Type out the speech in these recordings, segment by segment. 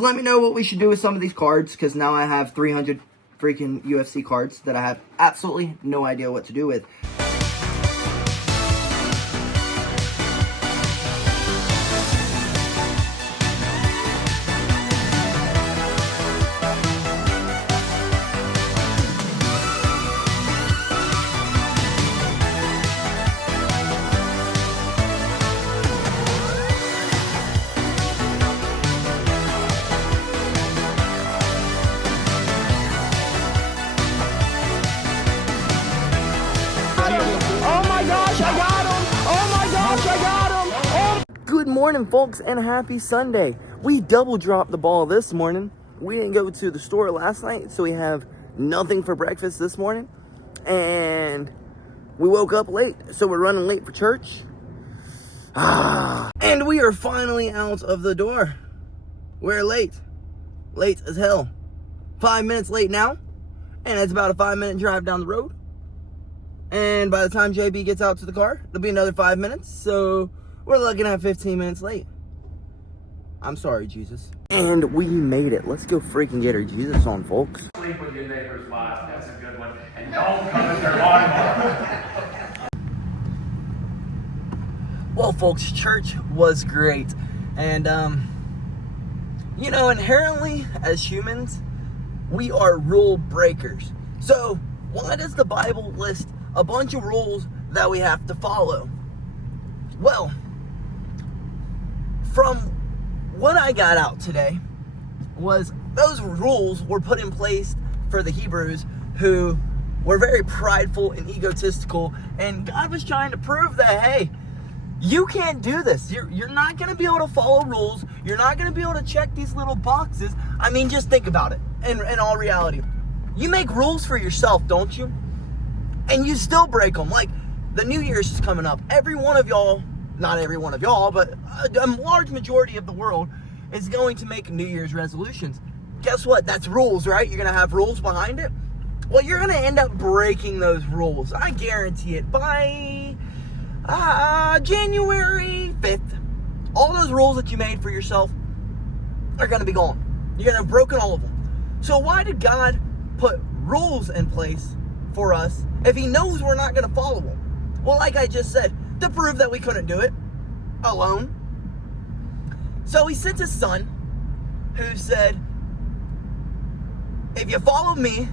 Let me know what we should do with some of these cards, because now I have 300 freaking UFC cards that I have absolutely no idea what to do with. Good morning, folks, and happy Sunday. We double dropped the ball this morning. We didn't go to the store last night, so we have nothing for breakfast this morning. And we woke up late, so we're running late for church. And we are finally out of the door. We're late. Late as hell. 5 minutes late now, and it's about a 5-minute drive down the road. And by the time JB gets out to the car, it'll be another 5 minutes, so we're looking at 15 minutes late. I'm sorry, Jesus. And we made it. Let's go freaking get our Jesus on, folks. Sleep with your neighbor's wife. That's a good one. And don't come in their lawnmower. Well, folks, church was great. And, you know, inherently, as humans, we are rule breakers. So, why does the Bible list a bunch of rules that we have to follow? Well, from what I got out today was those rules were put in place for the Hebrews, who were very prideful and egotistical, and God was trying to prove that, hey, you can't do this. You're not going to be able to follow rules. You're not going to be able to check these little boxes. I mean, just think about it. In all reality, you make rules for yourself, don't you? And you still break them. Like, the New Year's is coming up. Every one of y'all, not every one of y'all, but a large majority of the world is going to make New Year's resolutions. Guess what? That's rules, right? You're going to have rules behind it. Well, you're going to end up breaking those rules. I guarantee it. By January 5th, all those rules that you made for yourself are going to be gone. You're going to have broken all of them. So why did God put rules in place for us if he knows we're not going to follow them? Well, like I just said, to prove that we couldn't do it alone. So he sent his son, who said, if you follow me,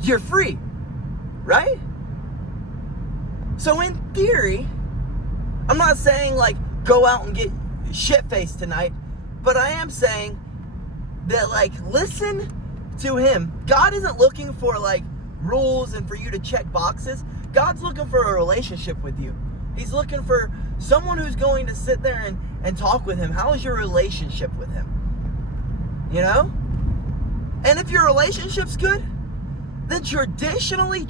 you're free, right? So in theory, I'm not saying like go out and get shit-faced tonight, but I am saying that, like, listen to him. God isn't looking for like rules and for you to check boxes. God's looking for a relationship with you. He's looking for someone who's going to sit there and talk with him. How is your relationship with him? You know? And if your relationship's good, then traditionally,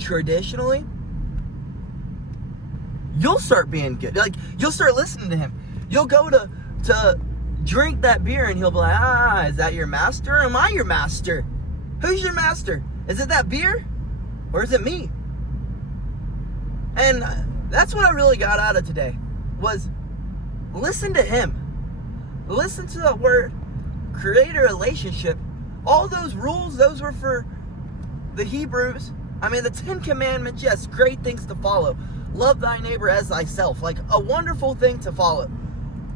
you'll start being good. Like, you'll start listening to him. You'll go to drink that beer and he'll be like, is that your master? Am I your master? Who's your master? Is it that beer? Or is it me? And that's what I really got out of today, was listen to him. Listen to the word, create a relationship. All those rules, those were for the Hebrews. I mean, the 10 Commandments, yes, great things to follow. Love thy neighbor as thyself, like a wonderful thing to follow.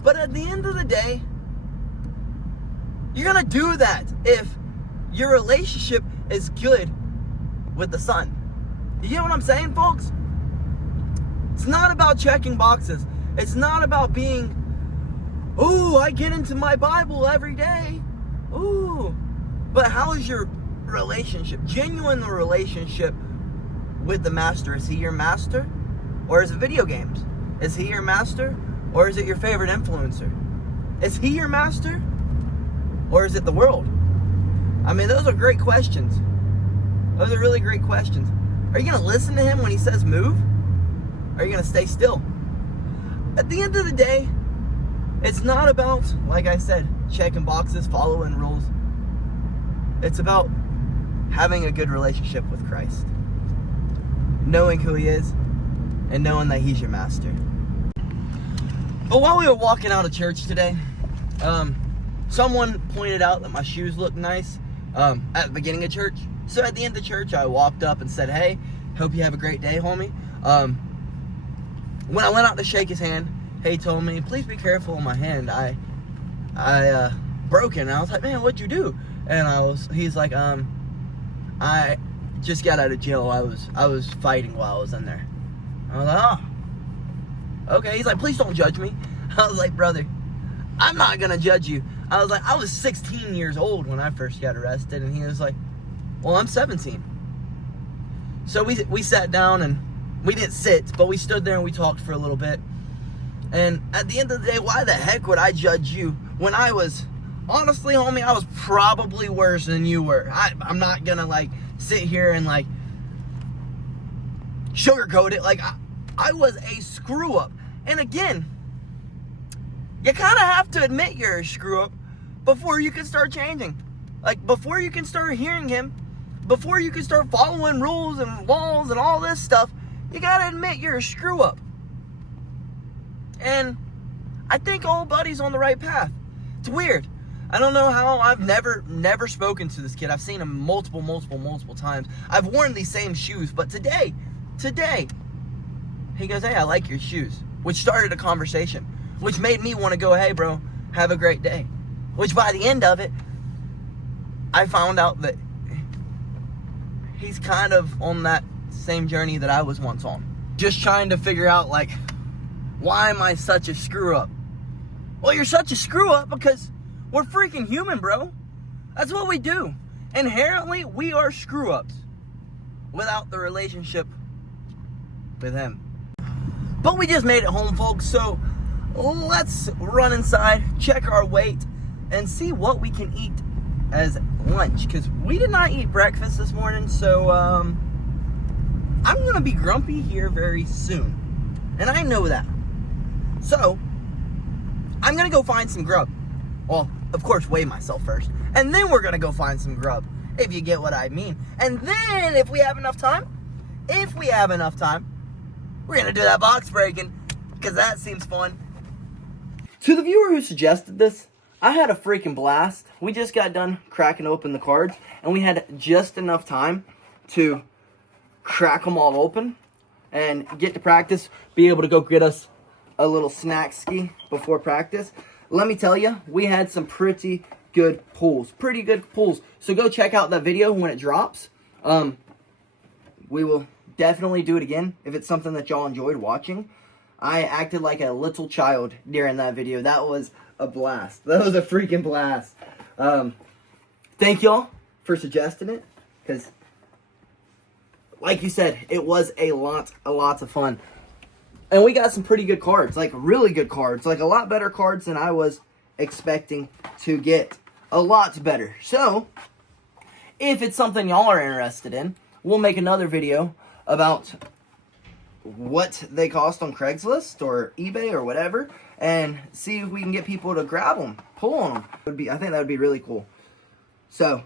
But at the end of the day, you're going to do that if your relationship is good with the Son. You get what I'm saying, folks? It's not about checking boxes. It's not about being, ooh, I get into my Bible every day. Ooh. But how is your relationship? Genuine relationship with the master. Is he your master? Or is it video games? Is he your master? Or is it your favorite influencer? Is he your master? Or is it the world? I mean, those are great questions. Those are really great questions. Are you going to listen to him when he says move? Or are you going to stay still? At the end of the day, it's not about, like I said, checking boxes, following rules. It's about having a good relationship with Christ. Knowing who he is and knowing that he's your master. But while we were walking out of church today, someone pointed out that my shoes looked nice at the beginning of church. So at the end of church, I walked up and said, "Hey, hope you have a great day, homie." When I went out to shake his hand, he told me, "Please be careful on my hand. I broke it." And I was like, "Man, what'd you do?" And he's like, "I just got out of jail. I was fighting while I was in there." I was like, "Oh, okay." He's like, "Please don't judge me." I was like, "Brother, I'm not gonna judge you." I was like, "I was 16 years old when I first got arrested." And he was like, "Well, I'm 17. So we sat down, and we didn't sit, but we stood there and we talked for a little bit. And at the end of the day, why the heck would I judge you when I was, honestly, homie, I was probably worse than you were. I'm not gonna like sit here and like sugarcoat it. Like I was a screw up. And again, you kind of have to admit you're a screw up before you can start changing. Like before you can start hearing him, before you can start following rules and laws and all this stuff, you gotta admit you're a screw up. And I think old buddy's on the right path. It's weird. I don't know how. I've never spoken to this kid. I've seen him multiple times. I've worn these same shoes, but today, he goes, "Hey, I like your shoes," which started a conversation, which made me want to go, "Hey, bro, have a great day." Which by the end of it, I found out that he's kind of on that same journey that I was once on. Just trying to figure out, like, why am I such a screw up? Well, you're such a screw up because we're freaking human, bro. That's what we do. Inherently, we are screw ups without the relationship with him. But we just made it home, folks, so let's run inside, check our weight, and see what we can eat as lunch, because we did not eat breakfast this morning. So I'm gonna be grumpy here very soon, and I know that. So I'm gonna go find some grub. Well, of course, weigh myself first, and then we're gonna go find some grub, if you get what I mean. And then if we have enough time, we're gonna do that box breaking, because that seems fun. To the viewer who suggested this, I had a freaking blast. We just got done cracking open the cards, and we had just enough time to crack them all open and get to practice, be able to go get us a little snack ski before practice. Let me tell you, we had some pretty good pulls. So go check out that video when it drops. We will definitely do it again if it's something that y'all enjoyed watching. I acted like a little child during that video. That was a blast. That was a freaking blast. Thank y'all for suggesting it, because like you said, it was a lot of fun. And we got some pretty good cards, like really good cards, like a lot better cards than I was expecting to get. A lot better. So, if it's something y'all are interested in, we'll make another video about what they cost on Craigslist or eBay or whatever, and see if we can get people to grab them, pull on them. I think that would be really cool. So,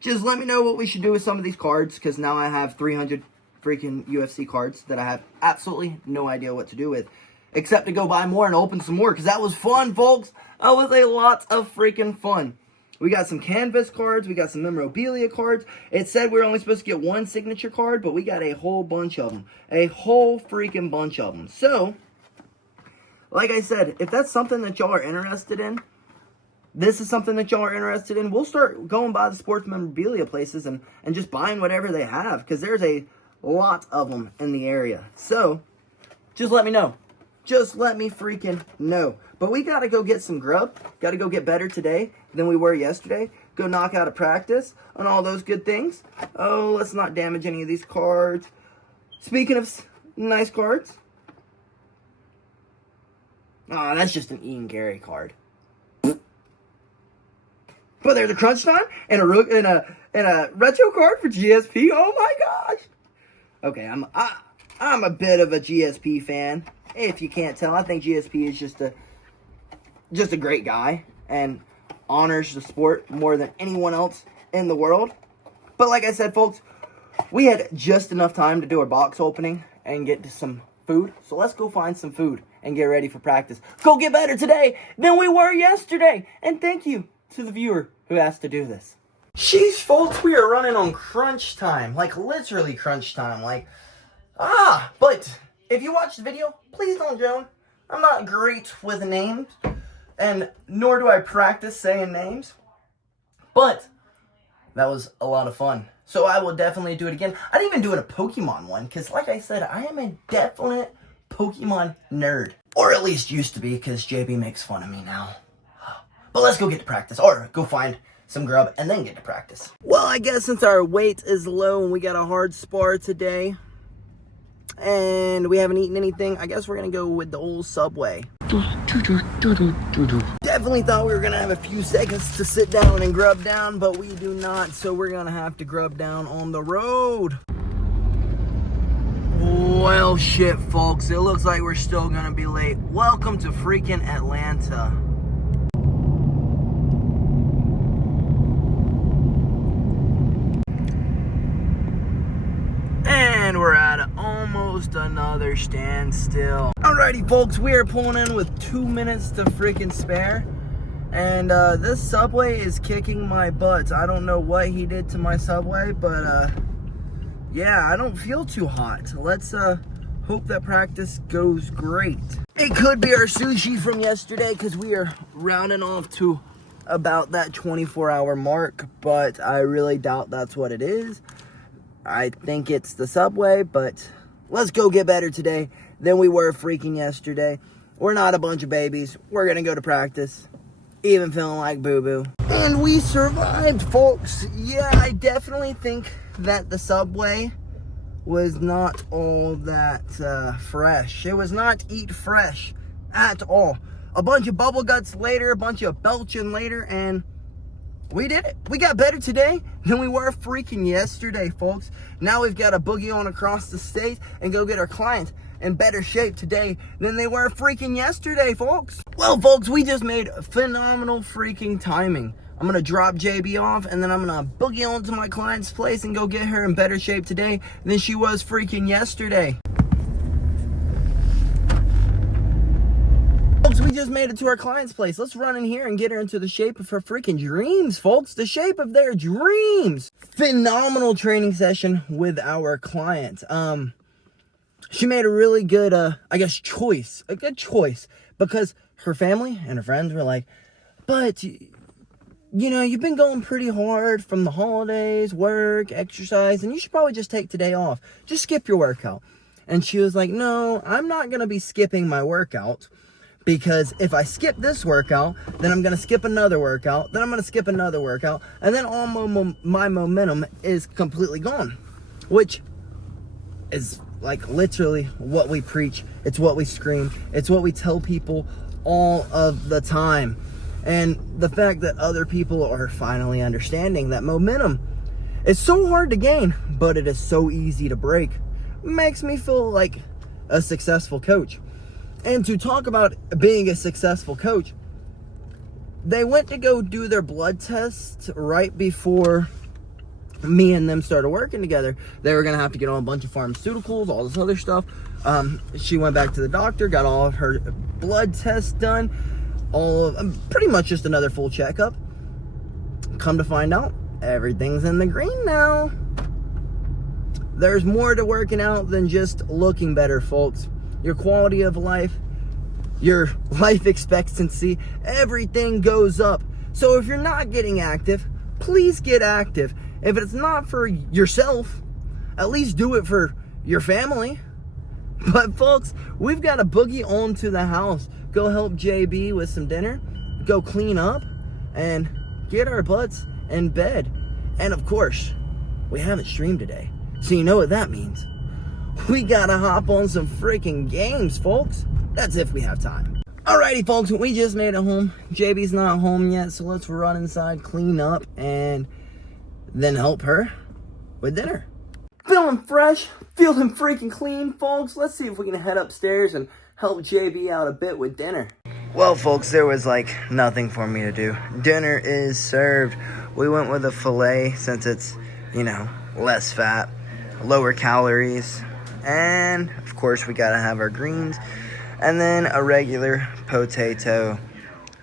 just let me know what we should do with some of these cards, because now I have 300 freaking UFC cards that I have absolutely no idea what to do with, except to go buy more and open some more, because that was fun, folks. That was a lot of freaking fun. We got some canvas cards. We got some memorabilia cards. It said we were only supposed to get one signature card, but we got a whole bunch of them. A whole freaking bunch of them. So, like I said, if that's something that y'all are interested in, this is something that y'all are interested in, we'll start going by the sports memorabilia places and just buying whatever they have, because there's a lot of them in the area. So, just let me know. Just let me freaking know. But we got to go get some grub. Got to go get better today than we were yesterday. Go knock out a practice and all those good things. Oh, let's not damage any of these cards. Speaking of nice cards. Oh, that's just an Ian Gary card. But there's a crunch time and a retro card for GSP. Oh my gosh. Okay, I'm a bit of a GSP fan. If you can't tell, I think GSP is just a great guy and honors the sport more than anyone else in the world. But like I said, folks, we had just enough time to do our box opening and get to some food. So let's go find some food and get ready for practice. Go get better today than we were yesterday. And thank you to the viewer who has to do this. Sheesh, folks, we are running on crunch time. Like, literally crunch time. Like, but if you watch the video, please don't join. I'm not great with names, and nor do I practice saying names. But that was a lot of fun. So I will definitely do it again. I didn't even do it a Pokemon one, because like I said, I am a definite Pokemon nerd. Or at least used to be, because JB makes fun of me now. But let's go get to practice, or go find some grub and then get to practice. Well, I guess since our weight is low and we got a hard spar today, and we haven't eaten anything, I guess we're gonna go with the old Subway. Definitely thought we were gonna have a few seconds to sit down and grub down, but we do not, so we're gonna have to grub down on the road. Well, shit, folks, it looks like we're still gonna be late. Welcome to freaking Atlanta. And we're at almost another standstill. Alrighty, folks, we are pulling in with 2 minutes to freaking spare. And this Subway is kicking my butt. I don't know what he did to my Subway, but yeah, I don't feel too hot. Let's hope that practice goes great. It could be our sushi from yesterday, because we are rounding off to about that 24-hour mark, but I really doubt that's what it is. I think it's the Subway, but let's go get better today than we were freaking yesterday. We're not a bunch of babies. We're going to go to practice, even feeling like boo-boo. And we survived, folks. Yeah, I definitely think that the Subway was not all that fresh. It was not eat fresh at all. A bunch of bubble guts later, a bunch of belching later, and we did it. We got better today than we were freaking yesterday, folks. Now we've got to boogie on across the state and go get our clients in better shape today than they were freaking yesterday, folks. Well, folks, we just made phenomenal freaking timing. I'm going to drop JB off, and then I'm going to boogie on to my client's place and go get her in better shape today than she was freaking yesterday. Folks, we just made it to our client's place. Let's run in here and get her into the shape of her freaking dreams, folks. The shape of their dreams. Phenomenal training session with our client. She made a really good, I guess, choice. A good choice. Because her family and her friends were like, but, you know, you've been going pretty hard from the holidays, work, exercise, and you should probably just take today off. Just skip your workout. And she was like, no, I'm not going to be skipping my workout. Because if I skip this workout, then I'm going to skip another workout, then I'm going to skip another workout, and then all my momentum is completely gone. Which is like literally what we preach. It's what we scream. It's what we tell people all of the time. And the fact that other people are finally understanding that momentum is so hard to gain, but it is so easy to break, makes me feel like a successful coach. And to talk about being a successful coach, they went to go do their blood test right before me and them started working together. They were going to have to get on a bunch of pharmaceuticals, all this other stuff. She went back to the doctor, got all of her blood tests done, pretty much just another full checkup. Come to find out, everything's in the green now. There's more to working out than just looking better, folks. Your quality of life, your life expectancy, everything goes up. So if you're not getting active, please get active. If it's not for yourself, at least do it for your family. But folks, we've got to boogie on to the house. Go help JB with some dinner, go clean up, and get our butts in bed. And of course, we haven't streamed today, so you know what that means. We gotta hop on some freaking games, folks. That's if we have time. Alrighty, folks, we just made it home. JB's not home yet, so let's run inside, clean up, and then help her with dinner. Feeling fresh, feeling freaking clean, folks. Let's see if we can head upstairs and help JB out a bit with dinner. Well, folks, there was like nothing for me to do. Dinner is served. We went with a filet since it's, you know, less fat, lower calories. And, of course, we gotta have our greens. And then a regular potato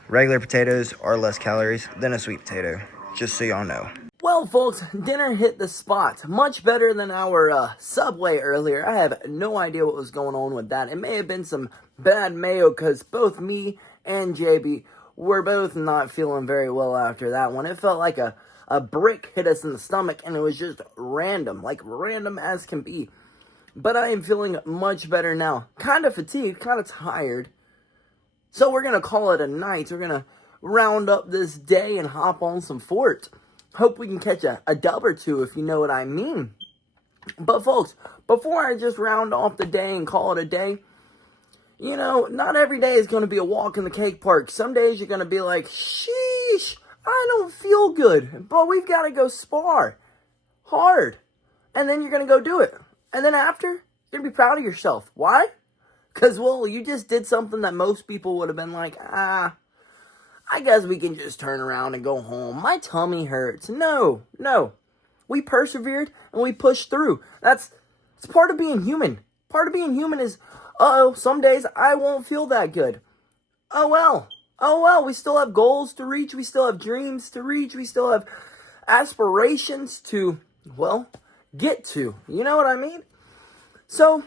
regular potatoes are less calories than a sweet potato, just so y'all know. Well, folks, dinner hit the spot. Much better than our Subway earlier. I have no idea what was going on with that. It may have been some bad mayo, because both me and JB were both not feeling very well after that one. It felt like a brick hit us in the stomach, and it was just random, like random as can be. But I am feeling much better now. Kind of fatigued, kind of tired. So we're going to call it a night. We're going to round up this day and hop on some fort. Hope we can catch a dub or two, if you know what I mean. But folks, before I just round off the day and call it a day, you know, not every day is going to be a walk in the cake park. Some days you're going to be like, sheesh, I don't feel good, but we've got to go spar hard. And then you're going to go do it. And then after, you're going to be proud of yourself. Why? Because, well, you just did something that most people would have been like, I guess we can just turn around and go home. My tummy hurts. No. We persevered and we pushed through. It's part of being human. Part of being human is, some days I won't feel that good. Oh well, we still have goals to reach. We still have dreams to reach. We still have aspirations to, well, get to. You know what I mean? So,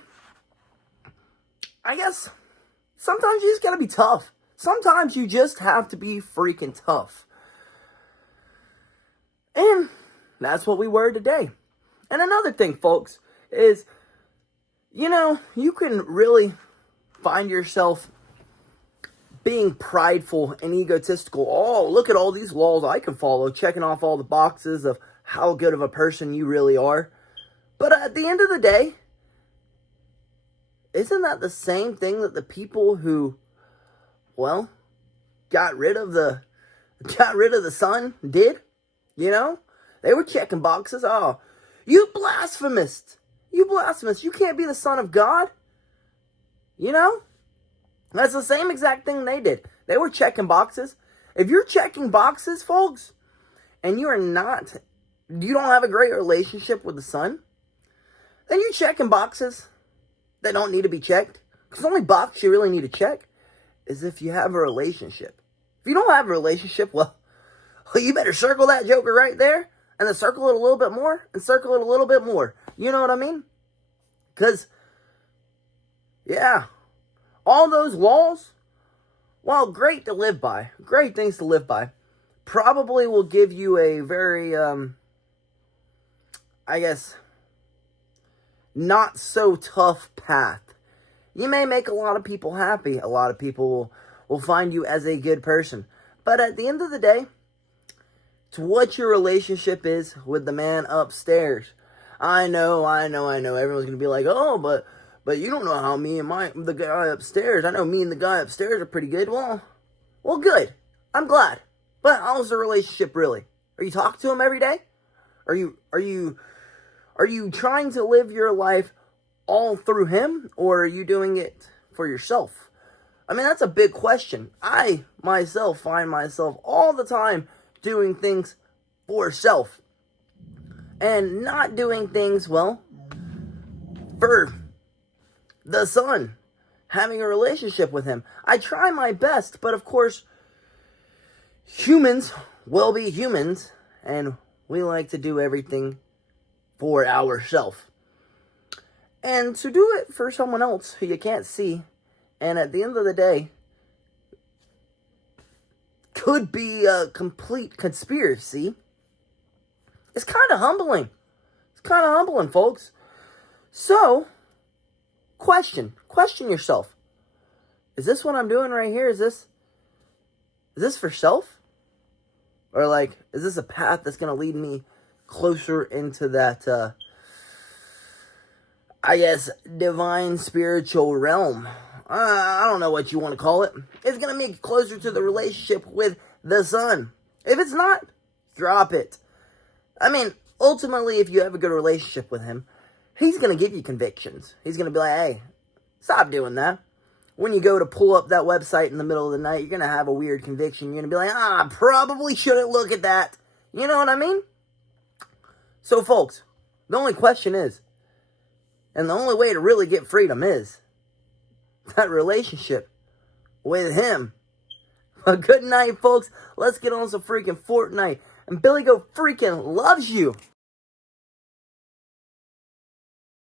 I guess sometimes you just gotta be tough. Sometimes you just have to be freaking tough. And that's what we were today. And another thing, folks, is, you know, you can really find yourself being prideful and egotistical. Oh, look at all these laws I can follow, checking off all the boxes of how good of a person you really are. But at the end of the day, isn't that the same thing that the people who, well, got rid of the sun did? You know? They were checking boxes. Oh, you blasphemous. You blasphemous. You can't be the son of God. You know? That's the same exact thing they did. They were checking boxes. If you're checking boxes, folks, and you don't have a great relationship with the son, then you're checking boxes that don't need to be checked. Because the only box you really need to check is if you have a relationship. If you don't have a relationship, well, you better circle that joker right there, and then circle it a little bit more, and circle it a little bit more. You know what I mean? Because, yeah, all those laws, while great to live by, great things to live by, probably will give you a very, I guess, not so tough path. You may make a lot of people happy. A lot of people will find you as a good person. But at the end of the day, it's what your relationship is with the man upstairs. I know. Everyone's going to be like, oh, but you don't know how me and the guy upstairs. I know me and the guy upstairs are pretty good. Well, good. I'm glad. But how's the relationship really? Are you talking to him every day? Are you trying to live your life all through him, or are you doing it for yourself? I mean, that's a big question. I, myself, find myself all the time doing things for self. And not doing things, well, for the son. Having a relationship with him. I try my best, but of course, humans will be humans, and we like to do everything for ourselves. And to do it for someone else who you can't see, and at the end of the day, could be a complete conspiracy, it's kind of humbling. It's kind of humbling, folks. So, question yourself. Is this what I'm doing right here? Is this for self? Or like, is this a path that's going to lead me closer into that, I guess, divine spiritual realm? I don't know what you want to call it. It's going to make you closer to the relationship with the son. If it's not, drop it. I mean, ultimately, if you have a good relationship with him, he's going to give you convictions. He's going to be like, hey, stop doing that. When you go to pull up that website in the middle of the night, you're going to have a weird conviction. You're going to be like, I probably shouldn't look at that. You know what I mean? So, folks, the only question is, and the only way to really get freedom is that relationship with him. Good night, folks. Let's get on some freaking Fortnite. And BillyGoat freaking loves you.